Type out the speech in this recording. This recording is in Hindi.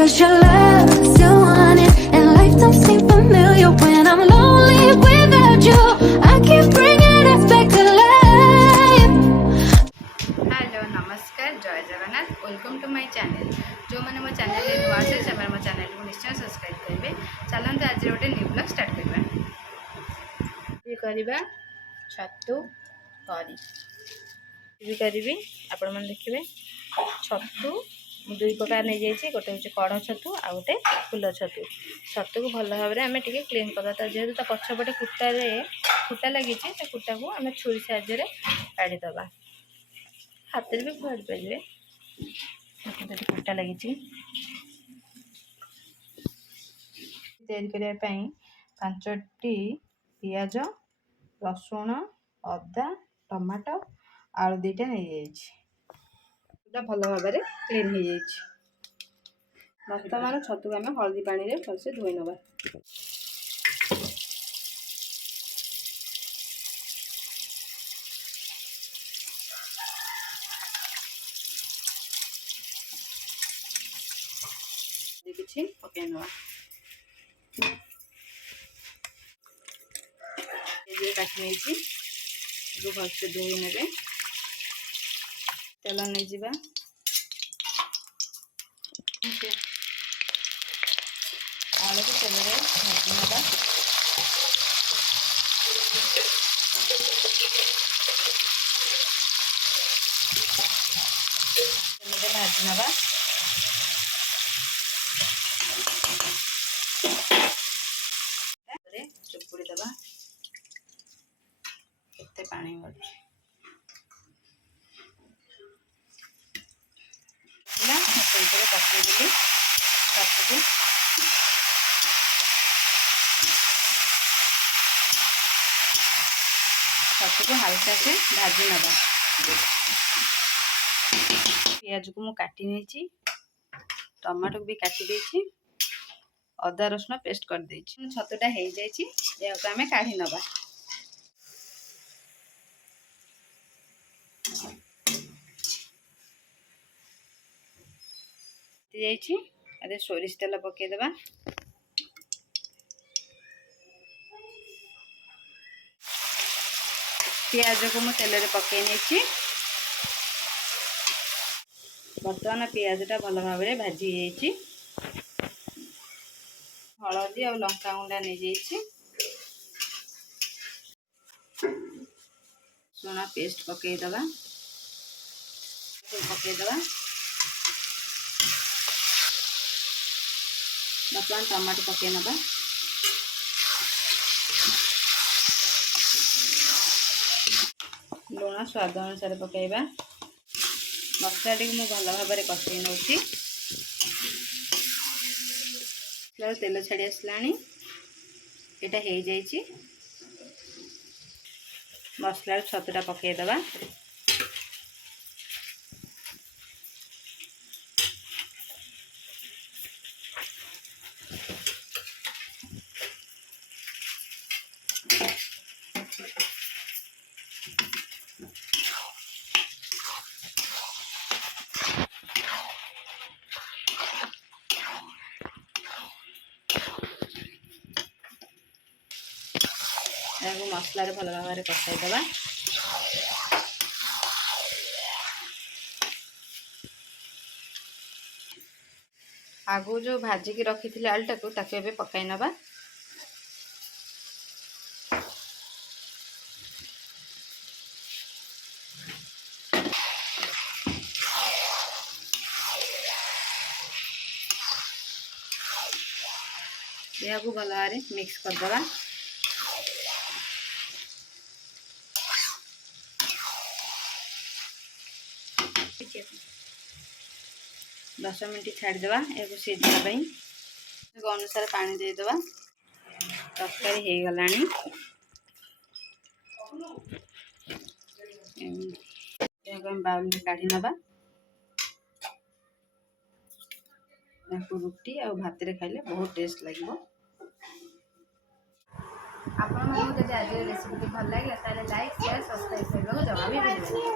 'cause your love still want it, and life don't seem familiar when I'm lonely without you. I keep bringing it back to life. Hello नमस्कार जय Jagannath welcome to my channel. जो मैंने मो चैनल नुआ से मो चैनल को निश्चय सब्सक्राइब करेंगे। चलते आज गोटे न्यू ब्लॉग स्टार्ट करवा छतु करी भी करी आपण मैंने देखिए छतु दुई प्रकार नहीं जाइए गोटे हूँ कड़ छतु आ गोटे फुल छतु। छतु को भल भाव में आम टे क्लीन करदा जेहतु ता पछपटे कुटा लगी कुटा को आम छुरी साहाଯ୍य काढ़ीदबा हाथ भी फाड़ी पारे कुटा लगी तैयारी करने 5टी पियाज रसुण अदा टमाटो आलू 2टा नहीं जाइए भल भाव में क्लीन हो जाइए। बर्तमान छतु आम हल्दी पानी रे भलसे धोई नवा किसी पकई नवा काटी नहीं भलसे धोई ने तेल नहीं जावा आलू को तेल में भाजी नवा तेल भाजी नवा चुपुड़ी दबा केते पानी मरुछ ना सेइतरे पकई देली छतु को हल्का से भाजी नवा पियाज को मु काटी नहीं टमाटो भी काटी देछि अदा रसुण पेस्ट कर देछि छतुटा हो जाए आम काढ़ी नवा अरे सोरिष तेल पकईदबा पियाज को मु तेल पकई नहीं बर्तमान पियाजटा भल भाव में भाजी जाइए हलदी और लंका गुंडा नहीं जाइए सोना पेस्ट पकईदबा पकईदबा बर्तमान टमाटो पकई नवा लुण स्वाद अनुसार पकईबा मसला टी मु भल भाव में कषे नौ तेल छाड़ी आसला यहाँ हो जाइए मसला छतुटा पकईदबा मसला भल भाव में कषाईदबा आगु जो भाजिकी रखी थी आलूटा को ताके पकाई नवा यह को भल भाव में मिक्स करदबा 10 मिनट छाड़देवा एक सीझापी अनुसार पानी देदेवा तरकारी हो गला बाउल में काढ़ी नवा रुटी आ भात खाइले बहुत टेस्ट लगे। आप आज रेसिपी भल लगे लाइक शेयर सब्सक्राइब करने जमा भी भूल।